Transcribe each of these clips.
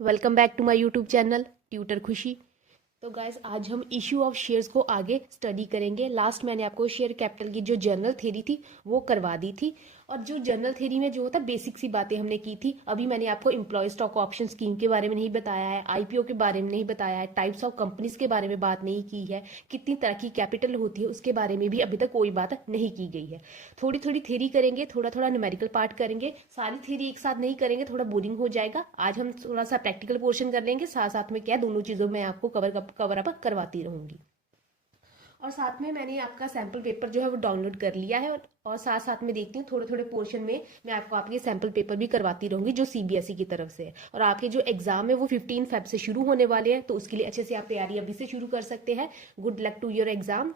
Welcome back to my YouTube channel tutor Khushi. तो guys आज हम इशू ऑफ शेयर्स को आगे स्टडी करेंगे। लास्ट मैंने आपको शेयर कैपिटल की जो जनरल थ्योरी थी वो करवा दी थी, और जो जनरल थ्योरी में जो होता बेसिक सी बातें हमने की थी। अभी मैंने आपको एम्प्लॉय स्टॉक ऑप्शन स्कीम के बारे में नहीं बताया है, आईपीओ के बारे में नहीं बताया है, टाइप्स ऑफ कंपनीज के बारे में बात नहीं की है, कितनी तरह की कैपिटल होती है उसके बारे में भी अभी तक कोई बात नहीं की गई है। थोड़ी थोड़ी थ्योरी करेंगे, थोड़ा थोड़ा न्यूमेरिकल पार्ट करेंगे, सारी थ्योरी एक साथ नहीं करेंगे, थोड़ा बोरिंग हो जाएगा। आज हम थोड़ा सा प्रैक्टिकल पोर्शन कर लेंगे, साथ साथ में क्या दोनों चीज़ों में आपको कवर अप करवाती रहूंगी। और साथ में मैंने आपका सैम्पल पेपर जो है वो डाउनलोड कर लिया है, और साथ साथ में देखती हूँ थोड़े थोड़े पोर्शन में मैं आपको आपके सैम्पल पेपर भी करवाती रहूंगी जो सीबीएसई की तरफ से है। और आपके जो एग्जाम है वो 15 फेब से शुरू होने वाले हैं, तो उसके लिए अच्छे से आप तैयारी अभी से शुरू कर सकते हैं। Good luck to your exam.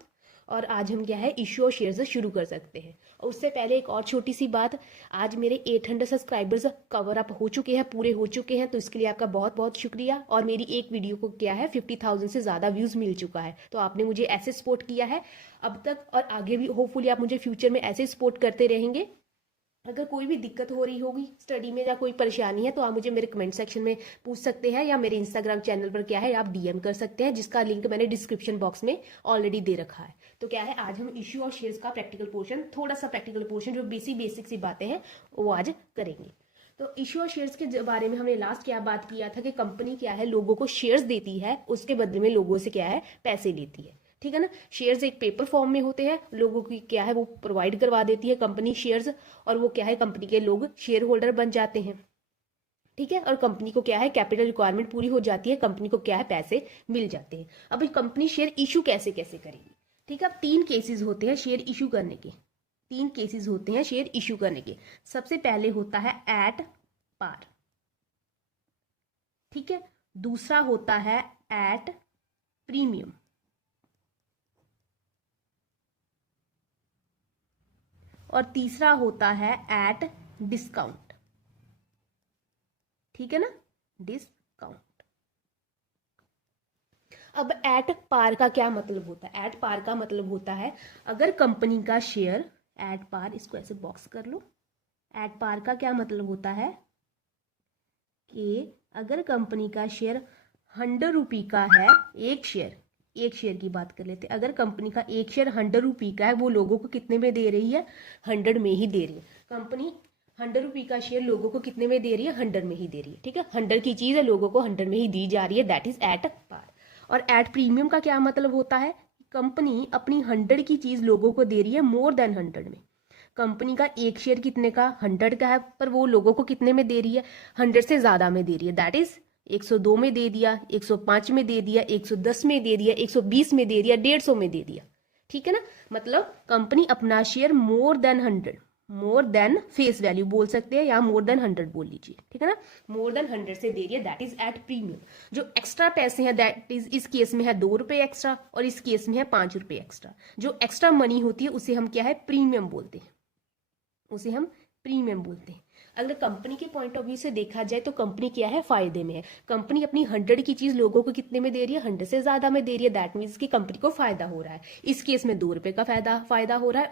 और आज हम क्या है इशू और शेयर से शुरू कर सकते हैं। और उससे पहले एक और छोटी सी बात, आज मेरे 800 सब्सक्राइबर्स कवर अप हो चुके हैं, पूरे हो चुके हैं, तो इसके लिए आपका बहुत बहुत शुक्रिया। और मेरी एक वीडियो को क्या है 50,000 से ज़्यादा व्यूज़ मिल चुका है, तो आपने मुझे ऐसे सपोर्ट किया है अब तक, और आगे भी होपफुली आप मुझे फ्यूचर में ऐसे सपोर्ट करते रहेंगे। अगर कोई भी दिक्कत हो रही होगी स्टडी में या कोई परेशानी है तो आप मुझे मेरे कमेंट सेक्शन में पूछ सकते हैं, या मेरे इंस्टाग्राम चैनल पर क्या है आप डीएम कर सकते हैं, जिसका लिंक मैंने डिस्क्रिप्शन बॉक्स में ऑलरेडी दे रखा है। तो क्या है आज हम इश्यू और शेयर्स का प्रैक्टिकल पोर्शन, थोड़ा सा प्रैक्टिकल पोर्शन जो बेसिक सी बातें हैं वो आज करेंगे। तो इश्यू और शेयर्स के बारे में हमने लास्ट क्या बात किया था कि कंपनी क्या है लोगों को शेयर्स देती है, उसके बदले में लोगों से क्या है पैसे लेती है। ठीक है ना। शेयर्स एक पेपर फॉर्म में होते हैं, लोगों की क्या है वो प्रोवाइड करवा देती है कंपनी शेयर्स, और वो क्या है कंपनी के लोग शेयर होल्डर बन जाते हैं। ठीक है। और कंपनी को क्या है कैपिटल रिक्वायरमेंट पूरी हो जाती है, कंपनी को क्या है पैसे मिल जाते हैं। अब कंपनी शेयर इशू कैसे कैसे करेगी। ठीक है। अब 3 केसेस होते हैं शेयर इशू करने के, 3 केसेस होते हैं शेयर इशू करने के। सबसे पहले होता है एट पार, ठीक है। दूसरा होता है एट प्रीमियम, और तीसरा होता है एट डिस्काउंट। ठीक है ना, डिस्काउंट। अब एट पार का क्या मतलब होता है। एट पार का मतलब होता है अगर कंपनी का शेयर, एट पार इसको ऐसे बॉक्स कर लो। एट पार का क्या मतलब होता है कि अगर कंपनी का शेयर 100 रुपये का है, एक शेयर की बात कर लेते हैं। अगर कंपनी का एक शेयर 100 रुपये का है, वो लोगों को कितने में दे रही है 100 में ही दे रही है। कंपनी 100 रुपये का शेयर लोगों को कितने में दे रही है 100 में ही दे रही है। ठीक है। 100 की चीज है लोगों को 100 में ही दी जा रही है, दैट इज एट पार। और एट प्रीमियम का क्या मतलब होता है, कंपनी अपनी 100 की चीज लोगों को दे रही है मोर देन 100 में। कंपनी का एक शेयर कितने का 100 का है, पर वो लोगों को कितने में दे रही है 100 से ज्यादा में दे रही है, दैट इज 102 में दे दिया, 105 में दे दिया, 110 में दे दिया, 120 में दे दिया, 150 में दे दिया। ठीक है ना। मतलब कंपनी अपना share more than 100, more than face value बोल सकते हैं, या मोर देन 100 बोल लीजिए। ठीक है ना। मोर देन 100 से दे रही है, दैट इज एट प्रीमियम। जो एक्स्ट्रा पैसे हैं दैट इज इस केस में है 2 रुपए एक्स्ट्रा, और इस केस में है 5 रुपए एक्स्ट्रा। जो एक्स्ट्रा मनी होती है उसे हम क्या है प्रीमियम बोलते हैं, उसे हम प्रीमियम बोलते हैं। अगर कंपनी के पॉइंट ऑफ व्यू से देखा जाए तो कंपनी क्या है फायदे में है। कंपनी अपनी 100 की चीज लोगों को कितने में दे रही है 100 से ज्यादा में दे रही है, दैट मीन्स कि कंपनी को फायदा हो रहा है। इस केस में 2 रुपए का फायदा हो रहा है,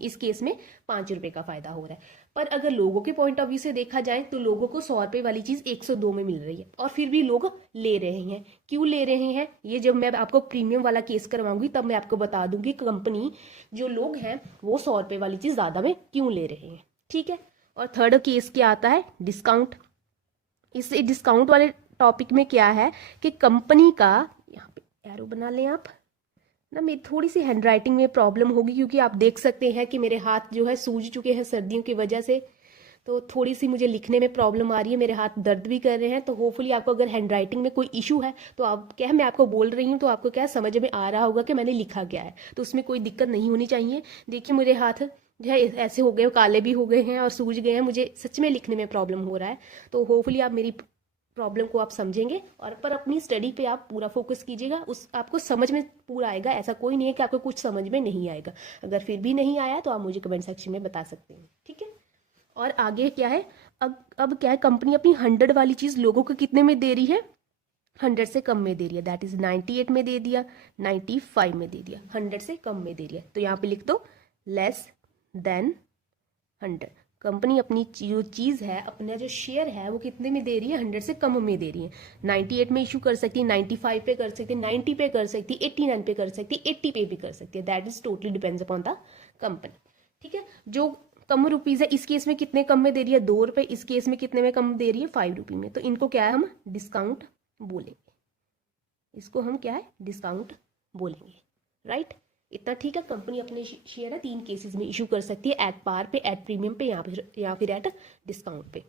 इस केस में 5 रुपए का फायदा हो रहा है। पर अगर लोगों के पॉइंट ऑफ व्यू से देखा जाए तो लोगों को 100 रुपए वाली चीज 102 में मिल रही है, और फिर भी लोग ले रहे हैं। क्यों ले रहे हैं, ये जब मैं आपको प्रीमियम वाला केस करवाऊंगी तब मैं आपको बता दूंगी कंपनी जो लोग हैं वो 100 रुपए वाली चीज ज्यादा में क्यों ले रहे हैं। ठीक है। और थर्ड केस क्या आता है डिस्काउंट। इस डिस्काउंट वाले टॉपिक में क्या है कि कंपनी का, यहाँ पे एरो बना लें आप ना, मेरी थोड़ी सी हैंडराइटिंग में प्रॉब्लम होगी क्योंकि आप देख सकते हैं कि मेरे हाथ जो है सूज चुके हैं सर्दियों की वजह से, तो थोड़ी सी मुझे लिखने में प्रॉब्लम आ रही है, मेरे हाथ दर्द भी कर रहे हैं। तो होपफुली आपको अगर हैंडराइटिंग में कोई इशू है तो आप क्या है मैं आपको बोल रही हूँ तो आपको क्या समझ में आ रहा होगा कि मैंने लिखा क्या है, तो उसमें कोई दिक्कत नहीं होनी चाहिए। देखिए मेरे हाथ जो है ऐसे हो गए, काले भी हो गए हैं और सूज गए हैं, मुझे सच में लिखने में प्रॉब्लम हो रहा है। तो होपफुली आप मेरी प्रॉब्लम को आप समझेंगे, और पर अपनी स्टडी पे आप पूरा फोकस कीजिएगा, उस आपको समझ में पूरा आएगा। ऐसा कोई नहीं है कि आपको कुछ समझ में नहीं आएगा। अगर फिर भी नहीं आया तो आप मुझे कमेंट सेक्शन में बता सकते हैं। ठीक है। और आगे क्या है, अब क्या है कंपनी अपनी 100 वाली चीज लोगों को कितने में दे रही है 100 से कम में दे रही है, दैट इज 98 में दे दिया, 95 में दे दिया, 100 से कम में दे रही है। तो यहाँ पे लिख दो लेस देन 100। कंपनी अपनी जो चीज़ है, अपना जो शेयर है वो कितने में दे रही है, 100 से कम में दे रही है। 98 में इशू कर सकती है, 95 पे कर सकती है, 90 पे कर सकती है, 89 पे कर सकती है, 80 पे भी कर सकती है। That is totally depends upon the company. ठीक है, जो कम रुपीज़ है इस केस में कितने कम में दे रही है, 2 रुपये, इस केस में कितने में कम दे रही है, 5 रुपये में। तो इनको क्या है, हम डिस्काउंट बोलेंगे, इसको हम क्या है, डिस्काउंट बोलेंगे। राइट, इतना ठीक है। कंपनी अपने शेयर है 3 केसेस में इशू कर सकती है, एट पार पे, एट प्रीमियम पे, या फिर एट डिस्काउंट पे।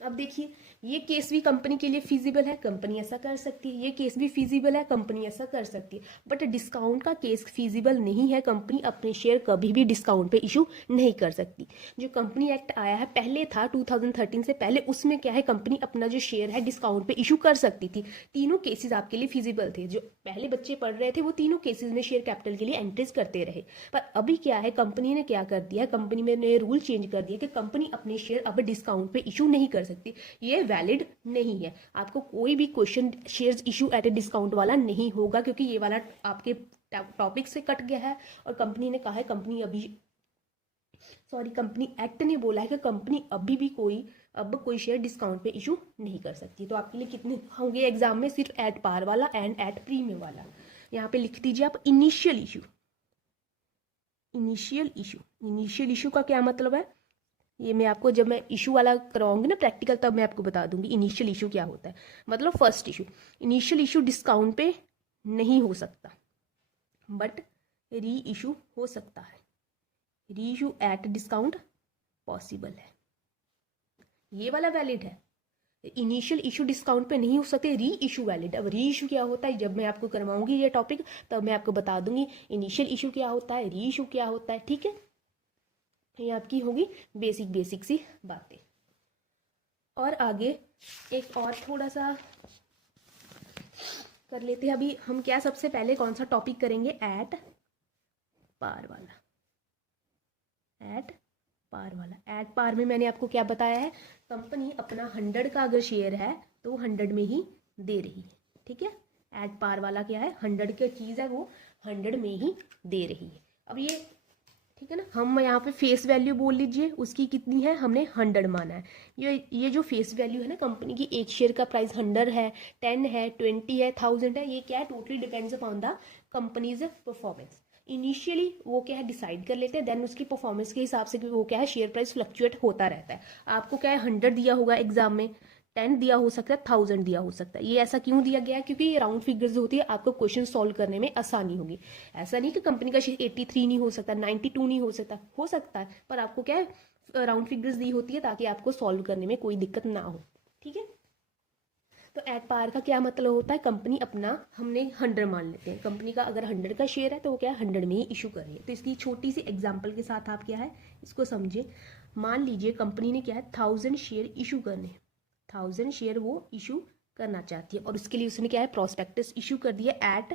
अब देखिए, ये केस भी कंपनी के लिए फिजिबल है, कंपनी ऐसा कर सकती है। ये केस भी फिजिबल है, कंपनी ऐसा कर सकती है। बट डिस्काउंट का केस फिजिबल नहीं है, कंपनी अपने शेयर कभी भी डिस्काउंट पे इशू नहीं कर सकती। जो कंपनी एक्ट आया है पहले था 2013 से पहले, उसमें क्या है, कंपनी अपना जो शेयर है डिस्काउंट पे इशू कर सकती थी। तीनों केसेस आपके लिए फिजिबल थे। जो पहले बच्चे पढ़ रहे थे वो तीनों केसेस में शेयर कैपिटल के लिए एंट्रीज करते रहे। पर अभी क्या है, कंपनी ने क्या कर दिया है, कंपनी में ने रूल चेंज कर दिया कि कंपनी अपने शेयर अब डिस्काउंट पे इशू नहीं कर सकती। ये वैलिड नहीं है। आपको कोई भी question shares issue at a discount वाला नहीं होगा, क्योंकि ये वाला आपके टॉपिक से कट गया है। और कंपनी ने कहा है, कंपनी एक्ट ने बोला है कि कंपनी अभी भी कोई शेयर डिस्काउंट पे इशू नहीं कर सकती। तो आपके लिए कितने होंगे एग्जाम में, सिर्फ एट पार वाला एंड एट प्रीमियम वाला। यहाँ पे लिख दीजिए आप इनिशियल इशू। इनिशियल इशू का क्या मतलब है, ये मैं आपको जब मैं इशू वाला करवाऊंगी ना प्रैक्टिकल, तब मैं आपको बता दूंगी इनिशियल इशू क्या होता है। मतलब first issue, initial issue discount पे नहीं हो सकता, बट री इशू हो सकता है। री इशू एट डिस्काउंट पॉसिबल है, ये वाला वैलिड है। इनिशियल इशू डिस्काउंट पे नहीं हो सकते, री इशू वैलिड। अब री इशू क्या होता है, जब मैं आपको करवाऊंगी ये टॉपिक, तब मैं आपको बता दूंगी इनिशियल इशू क्या होता है, री इशू क्या होता है। ठीक है, ये आपकी होगी बेसिक सी बातें। और आगे एक और थोड़ा सा कर लेते हैं। अभी हम क्या सबसे पहले कौन सा टॉपिक करेंगे, एट पार वाला। एट पार में मैंने आपको क्या बताया है, कंपनी अपना 100 का अगर शेयर है तो 100 में ही दे रही है। ठीक है, एट पार वाला क्या है, 100 की चीज़ है वो 100 में ही दे रही है। अब ये ठीक है ना, हम यहाँ पे फेस वैल्यू बोल लीजिए, उसकी कितनी है, हमने 100 माना है। ये जो फेस वैल्यू है ना कंपनी की, एक शेयर का प्राइस 100 है, 10 है, 20 है, 1000 है, ये क्या है, totally depends upon the companies performance. Initially वो क्या है डिसाइड कर लेते हैं, देन उसकी परफॉर्मेंस के हिसाब से वो क्या है, शेयर प्राइस फ्लक्चुएट होता रहता है। आपको क्या है, 100 दिया होगा एग्जाम में, 10 दिया हो सकता है, 1000 दिया हो सकता है। ये ऐसा क्यों दिया गया है, क्योंकि ये राउंड फिगर्स होती है, आपको क्वेश्चन सॉल्व करने में आसानी होगी। ऐसा नहीं कि कंपनी का शेयर 83 नहीं हो सकता, 92 नहीं हो सकता है, पर आपको क्या है राउंड फिगर्स दी होती है ताकि आपको सॉल्व करने में कोई दिक्कत ना हो। ठीक है, तो एट पार का क्या मतलब होता है, कंपनी अपना, हमने 100 मान लेते हैं, कंपनी का अगर 100 का शेयर है तो वो क्या है 100 में ही इशू कर रही है। तो इसकी छोटी सी एग्जांपल के साथ आप क्या है इसको समझिए। मान लीजिए कंपनी ने क्या है 1000 शेयर इशू करने, 1000 शेयर वो इशू करना चाहती है, और उसके लिए उसने क्या है प्रॉस्पेक्टस इशू कर दिया एट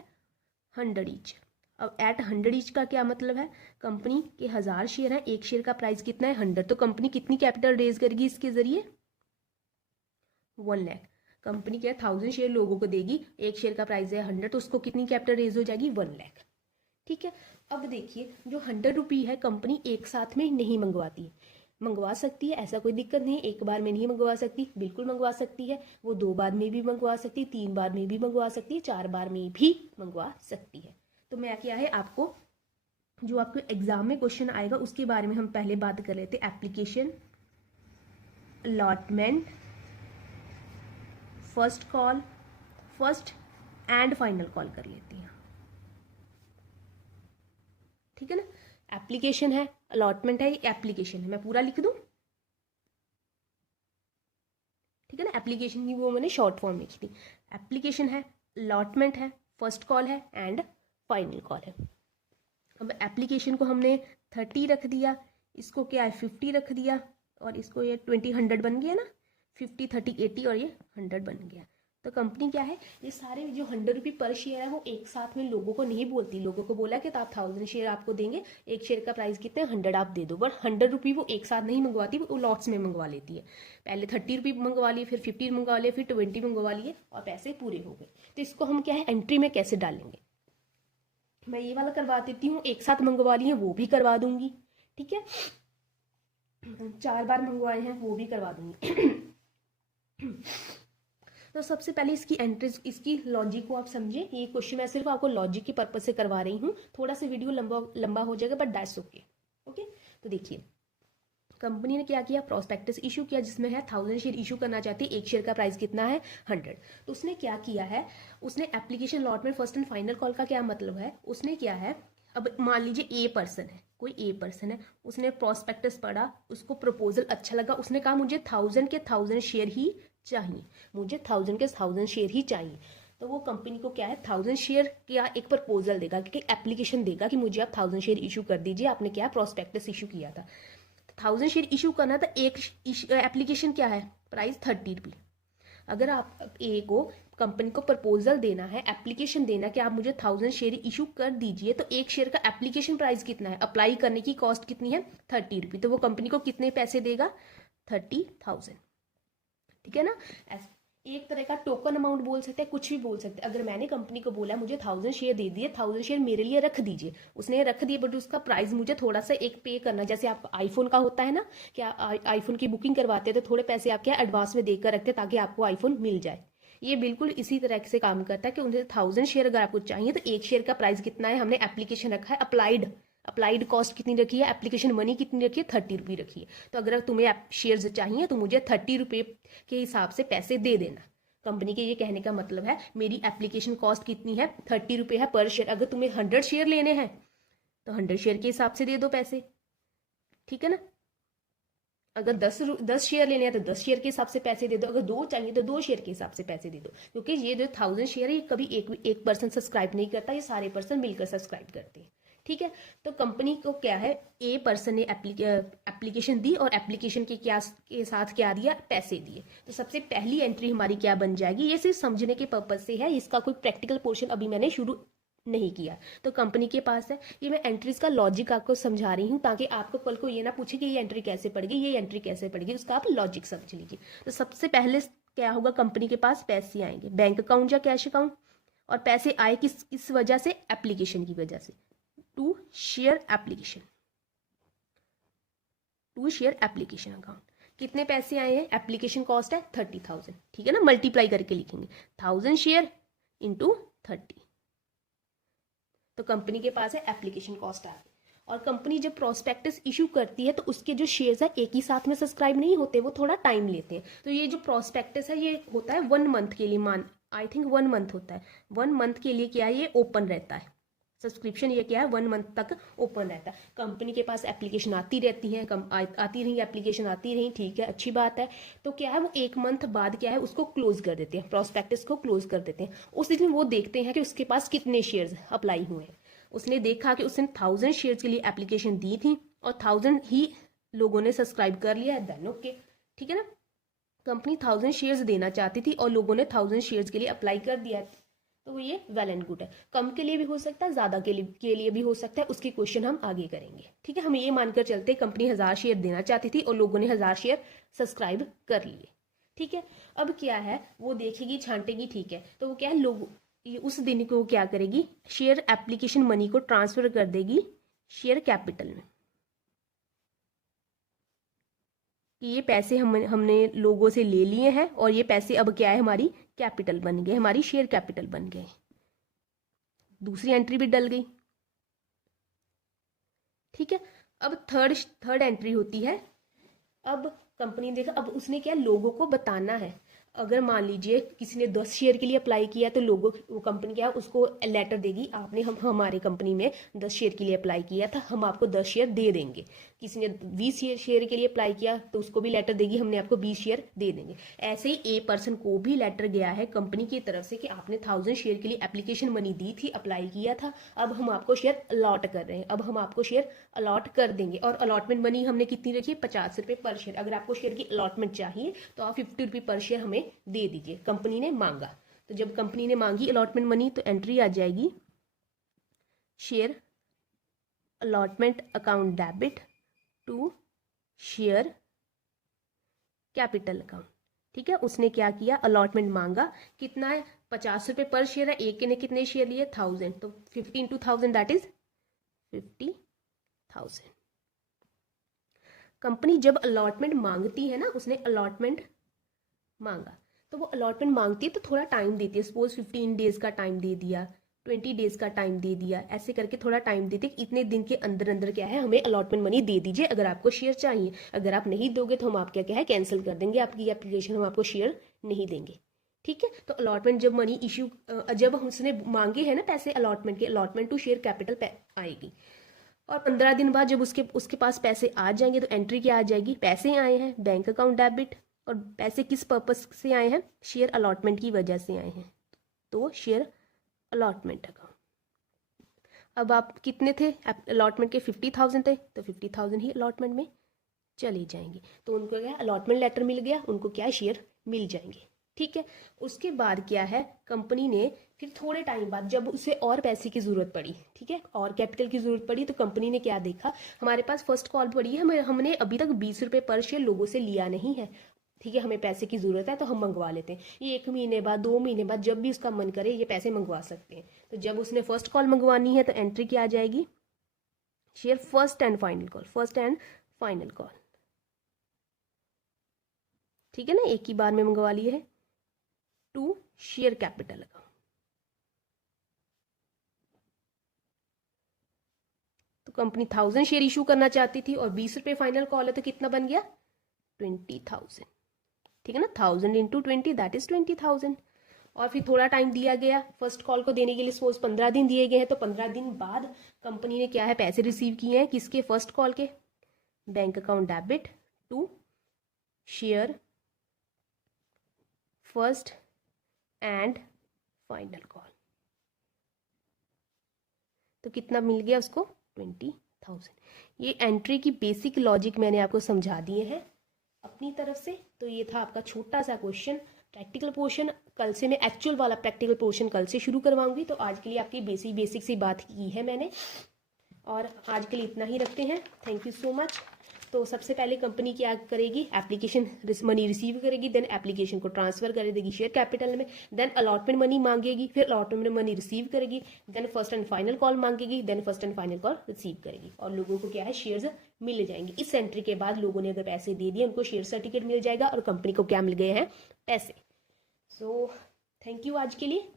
100 ईच। अब एट 100 ईच का क्या मतलब है, कंपनी के 1000 शेयर है, एक शेयर का प्राइस कितना है 100, तो कंपनी कितनी कैपिटल रेज करेगी इसके जरिए, 1 लाख। कंपनी क्या 1000 शेयर लोगों को देगी, एक शेयर का प्राइस है 100, तो उसको कितनी कैपिटल रेज हो जाएगी, 1 लाख। ठीक है, अब देखिए जो 100 रुपये है कंपनी एक साथ में नहीं मंगवाती है, मंगवा सकती है, ऐसा कोई दिक्कत नहीं, एक बार में नहीं मंगवा सकती, बिल्कुल मंगवा सकती है। वो 2 बार में भी मंगवा सकती है, 3 बार में भी मंगवा सकती है, 4 बार में भी मंगवा सकती है। तो मैं क्या है आपको जो आपको एग्जाम में क्वेश्चन आएगा उसके बारे में हम पहले बात कर लेते हैं। Application, allotment, first call, first and final call कर लेती हैं। ठीक है ना, एप्लीकेशन है, अलॉटमेंट है, एप्लीकेशन है, मैं पूरा लिख दूं। ठीक है ना, एप्लीकेशन की वो मैंने शॉर्ट फॉर्म लिखी थी। एप्लीकेशन है, अलॉटमेंट है, फर्स्ट कॉल है एंड फाइनल कॉल है। अब एप्लीकेशन को हमने 30 रख दिया, इसको क्या है 50 रख दिया, और इसको ये 20 100 बन गया ना, 50 30 80 और ये 100 बन गया। तो कंपनी क्या है, ये सारे जो 100 रुपये पर शेयर है वो एक साथ में लोगों को नहीं बोलती। लोगों को बोला कि आप 1000 शेयर आपको देंगे, एक शेयर का प्राइस कितना है 100 आप दे दो, बट 100 रुपये वो एक साथ नहीं मंगवाती, वो लॉट्स में मंगवा लेती है। पहले 30 रुपये मंगवा लिए, फिर 50 मंगवा लिए, फिर 20 मंगवा लिए, और पैसे पूरे हो गए। तो इसको हम क्या है एंट्री में कैसे डालेंगे, मैं ये वाला करवा देती हूँ, एक साथ मंगवा लिए वो भी करवा दूंगी। ठीक है, 4 बार मंगवाए हैं वो भी करवा दूंगी। तो सबसे पहले इसकी एंट्रीज, इसकी लॉजिक को आप समझिए। ये क्वेश्चन मैं सिर्फ आपको लॉजिक की पर्पज से करवा रही हूँ, थोड़ा सा वीडियो लंबा हो जाएगा बट दैट्स ओके। ओके, तो देखिए कंपनी ने क्या किया, प्रोस्पेक्टस इशू किया जिसमें है 1000 शेयर इशू करना चाहती है, एक शेयर का प्राइस कितना है 100। तो उसने क्या किया है, उसने application allotment first and final call का क्या मतलब है, उसने क्या है, अब मान लीजिए ए पर्सन है, कोई ए पर्सन है, उसने प्रोस्पेक्टस पढ़ा, उसको प्रपोजल अच्छा लगा, उसने कहा मुझे 1000 के 1000 शेयर ही चाहिए, मुझे 1000 के 1000 शेयर ही चाहिए। तो वो कंपनी को क्या है 1000 शेयर का एक प्रपोजल देगा, क्योंकि एप्लीकेशन देगा कि मुझे आप 1000 शेयर इशू कर दीजिए, आपने क्या प्रोस्पेक्टस इशू किया था। 1000 शेयर इशू करना था, एक एप्लीकेशन क्या है प्राइस 30 रुपी। अगर आप ए को कंपनी को प्रपोजल देना है, एप्लीकेशन देना कि आप मुझे 1000 शेयर इशू कर दीजिए, तो एक शेयर का एप्लीकेशन प्राइस कितना है, अप्लाई करने की कॉस्ट कितनी है 30 रुपी। तो वो कंपनी को कितने पैसे देगा 30,000। ठीक है ना, एक तरह का टोकन अमाउंट बोल सकते हैं, कुछ भी बोल सकते हैं। अगर मैंने कंपनी को बोला मुझे 1000 शेयर दे दिए, 1000 शेयर मेरे लिए रख दीजिए, उसने रख दिए बट उसका प्राइस मुझे थोड़ा सा एक पे करना, जैसे आप आईफोन का होता है ना कि आईफोन की बुकिंग करवाते हैं तो थोड़े पैसे आप क्या एडवांस में देकर रखते हैं ताकि आपको आईफोन मिल जाए। ये बिल्कुल इसी तरह से काम करता है कि उन्हें 1000 शेयर अगर आपको चाहिए तो एक शेयर का प्राइस कितना है, हमने एप्लीकेशन रखा है, अप्लाइड कॉस्ट कितनी रखी है, एप्लीकेशन मनी कितनी रखी है 30 रुपये रखी है। तो अगर तुम्हें शेयर्स चाहिए तो मुझे 30 रुपये के हिसाब से पैसे दे देना। कंपनी के ये कहने का मतलब है मेरी एप्लीकेशन कॉस्ट कितनी है 30 रुपये है पर शेयर, अगर तुम्हें 100 शेयर लेने हैं तो 100 शेयर के हिसाब से दे दो पैसे। ठीक है ना, अगर 10 शेयर लेने हैं तो 10 शेयर के हिसाब से पैसे दे दो, अगर 2 चाहिए तो 2 शेयर के हिसाब से पैसे दे दो। क्योंकि ये जो 1000 शेयर है ये कभी एक पर्सन सब्सक्राइब नहीं करता, ये सारे पर्सन मिलकर सब्सक्राइब करते हैं। ठीक है, तो कंपनी को क्या है, ए पर्सन ने एप्लीकेशन दी और एप्लीकेशन के साथ क्या दिया, पैसे दिए। तो सबसे पहली एंट्री हमारी क्या बन जाएगी, ये सिर्फ समझने के पर्पज से है, इसका कोई प्रैक्टिकल पोर्शन अभी मैंने शुरू नहीं किया। तो कंपनी के पास है, ये मैं एंट्रीज का लॉजिक आपको समझा रही हूँ ताकि आपको कल को ये ना पूछे कि ये एंट्री कैसे पड़ेगी, ये एंट्री कैसे पड़ेगी, उसका आप लॉजिक समझ लीजिए। तो सबसे पहले क्या होगा, कंपनी के पास पैसे आएंगे, बैंक अकाउंट या कैश अकाउंट, और पैसे आए किस वजह से, एप्लीकेशन की वजह से, टू शेयर एप्लीकेशन अकाउंट। कितने पैसे आए हैं, एप्लीकेशन कॉस्ट है 30,000। ठीक है ना, मल्टीप्लाई करके लिखेंगे 1000 शेयर इंटू 30। तो कंपनी के पास है एप्लीकेशन कॉस्ट आ गई। और कंपनी जब प्रोस्पेक्टस इशू करती है तो उसके जो शेयर्स है एक ही साथ में सब्सक्राइब नहीं होते, वो थोड़ा टाइम लेते हैं। तो ये जो प्रोस्पेक्टस है ये होता है 1 मंथ के लिए, आई थिंक 1 मंथ होता है, 1 मंथ के लिए क्या है ये ओपन रहता है सब्सक्रिप्शन, ये क्या है 1 मंथ तक ओपन रहता है। कंपनी के पास एप्लीकेशन आती रहती है, आती रही एप्लीकेशन आती रही, ठीक है अच्छी बात है। तो क्या है वो 1 मंथ बाद क्या है उसको क्लोज कर देते हैं, प्रोस्पेक्टस को क्लोज कर देते हैं। उस दिन वो देखते हैं कि उसके पास कितने शेयर्स अप्लाई हुए हैं। उसने देखा कि उसने 1000 शेयर्स के लिए एप्लीकेशन दी थी और 1000 ही लोगों ने सब्सक्राइब कर लिया है, देन ओके। ठीक है ना, कंपनी 1000 शेयर्स देना चाहती थी और लोगों ने 1000 शेयर्स के लिए अप्लाई कर दिया, तो ये वेल एंड गुड है। कम के लिए भी हो सकता है, ज्यादा के लिए भी हो सकता है, उसकी क्वेश्चन हम आगे करेंगे। ठीक है, हम ये मानकर चलते कंपनी 1000 शेयर देना चाहती थी और लोगों ने 1000 शेयर सब्सक्राइब कर लिए। ठीक है, अब क्या है वो देखेगी छांटेगी, ठीक है, तो वो क्या है लोग उस दिन को क्या करेगी, शेयर एप्लीकेशन मनी को ट्रांसफर कर देगी शेयर कैपिटल में, कि ये पैसे हमने लोगों से ले लिए हैं और ये पैसे अब क्या है हमारी कैपिटल बन गए, हमारी शेयर कैपिटल बन गए। दूसरी एंट्री भी डल गई। ठीक है, अब थर्ड एंट्री होती है। अब कंपनी देखा, अब उसने क्या लोगों को बताना है। अगर मान लीजिए किसी ने 10 शेयर के लिए अप्लाई किया तो लोगों वो कंपनी क्या उसको लेटर देगी, आपने हमारे कंपनी में 10 शेयर के लिए अप्लाई किया था, हम आपको 10 शेयर दे देंगे। किसी ने 20 शेयर के लिए अप्लाई किया तो उसको भी लेटर देगी, हमने आपको 20 शेयर दे देंगे। ऐसे ही ए पर्सन को भी लेटर गया है कंपनी की तरफ से कि आपने 1000 शेयर के लिए एप्लीकेशन मनी दी थी, अप्लाई किया था, अब हम आपको शेयर अलॉट कर रहे हैं, अब हम आपको शेयर अलॉट कर देंगे। और अलॉटमेंट मनी हमने कितनी रखी है 50 रुपये पर शेयर। अगर आपको शेयर की अलॉटमेंट चाहिए तो आप 50 रुपये पर शेयर हमें दे दीजिए, कंपनी ने मांगा। तो जब कंपनी ने मांगी अलॉटमेंट मनी तो एंट्री आ जाएगी share allotment account debit to share capital account. ठीक है, उसने क्या किया अलॉटमेंट मांगा, कितना है 50 रुपये पर शेयर है, एक ने कितने शेयर लिए 1000, तो 50 into 1000 दैट इज 50,000। कंपनी जब अलॉटमेंट मांगती है ना, उसने अलॉटमेंट मांगा तो वो अलॉटमेंट मांगती है तो थोड़ा टाइम देती है, सपोज 15 डेज का टाइम दे दिया, 20 डेज का टाइम दे दिया, ऐसे करके थोड़ा टाइम देते कि इतने दिन के अंदर अंदर क्या है हमें अलॉटमेंट मनी दे दीजिए अगर आपको शेयर चाहिए। अगर आप नहीं दोगे तो हम आपका क्या है कैंसिल कर देंगे आपकी एप्लीकेशन, हम आपको शेयर नहीं देंगे। ठीक है, तो अलॉटमेंट जब मनी इश्यू जब उसने मांगे हैं ना पैसे अलॉटमेंट के, अलॉटमेंट टू शेयर कैपिटल आएगी। और 15 दिन बाद जब उसके उसके पास पैसे आ जाएंगे तो एंट्री क्या आ जाएगी, पैसे आए हैं बैंक अकाउंट डेबिट। और पैसे किस पर्पस से आए हैं, शेयर अलॉटमेंट की वजह से आए हैं, तो शेयर अलॉटमेंट अकाउंट। अब आप कितने थे अलॉटमेंट के, 50,000 थे, तो 50,000 ही अलॉटमेंट में चले जाएंगे। तो उनको क्या अलॉटमेंट लेटर मिल गया, उनको क्या शेयर मिल जाएंगे। ठीक है, उसके बाद क्या है कंपनी ने फिर थोड़े टाइम बाद जब उसे और पैसे की ज़रूरत पड़ी, ठीक है, और कैपिटल की ज़रूरत पड़ी, तो कंपनी ने क्या देखा, हमारे पास फर्स्ट कॉल पड़ी है, हमने अभी तक 20 रुपये पर शेयर लोगों से लिया नहीं है, ठीक है, हमें पैसे की ज़रूरत है तो हम मंगवा लेते हैं। ये 1 महीने बाद 2 महीने बाद जब भी उसका मन करे ये पैसे मंगवा सकते हैं। तो जब उसने फर्स्ट कॉल मंगवानी है तो एंट्री क्या आ जाएगी, share first and final call, first and final call. ठीक है ना, एक ही बार में मंगवा लिए है, टू शेयर कैपिटल अकाउंट। तो कंपनी 1000 शेयर इशू करना चाहती थी और 20 रुपये फाइनल कॉल है तो कितना बन गया, 20,000। ठीक है ना, 1000 इंटू 20 दैट इज 20,000। और फिर थोड़ा टाइम दिया गया फर्स्ट कॉल को देने के लिए, सपोज 15 दिन दिए गए हैं, तो 15 दिन बाद कंपनी ने क्या है पैसे रिसीव किए हैं, किसके, फर्स्ट कॉल के, bank account debit to share first and final call. तो कितना मिल गया उसको, 20,000। ये एंट्री की बेसिक लॉजिक मैंने आपको समझा दिए हैं अपनी तरफ से। तो ये था आपका छोटा सा क्वेश्चन, प्रैक्टिकल पोर्शन। कल से मैं एक्चुअल वाला प्रैक्टिकल पोर्शन कल से शुरू करवाऊंगी। तो आज के लिए आपकी बेसिक सी बात की है मैंने, और आज के लिए इतना ही रखते हैं। Thank you so much. तो सबसे पहले कंपनी क्या करेगी, एप्लीकेशन मनी रिसीव करेगी, देन एप्लीकेशन को ट्रांसफर कर देगी शेयर कैपिटल में, देन अलॉटमेंट मनी मांगेगी, फिर अलॉटमेंट मनी रिसीव करेगी, then first and final call मांगेगी, then first and final call receive करेगी, और लोगों को क्या है शेयर्स मिल जाएंगे। इस एंट्री के बाद लोगों ने अगर पैसे दे दिए उनको शेयर सर्टिफिकेट मिल जाएगा और कंपनी को क्या मिल गए हैं, पैसे। सो थैंक यू आज के लिए।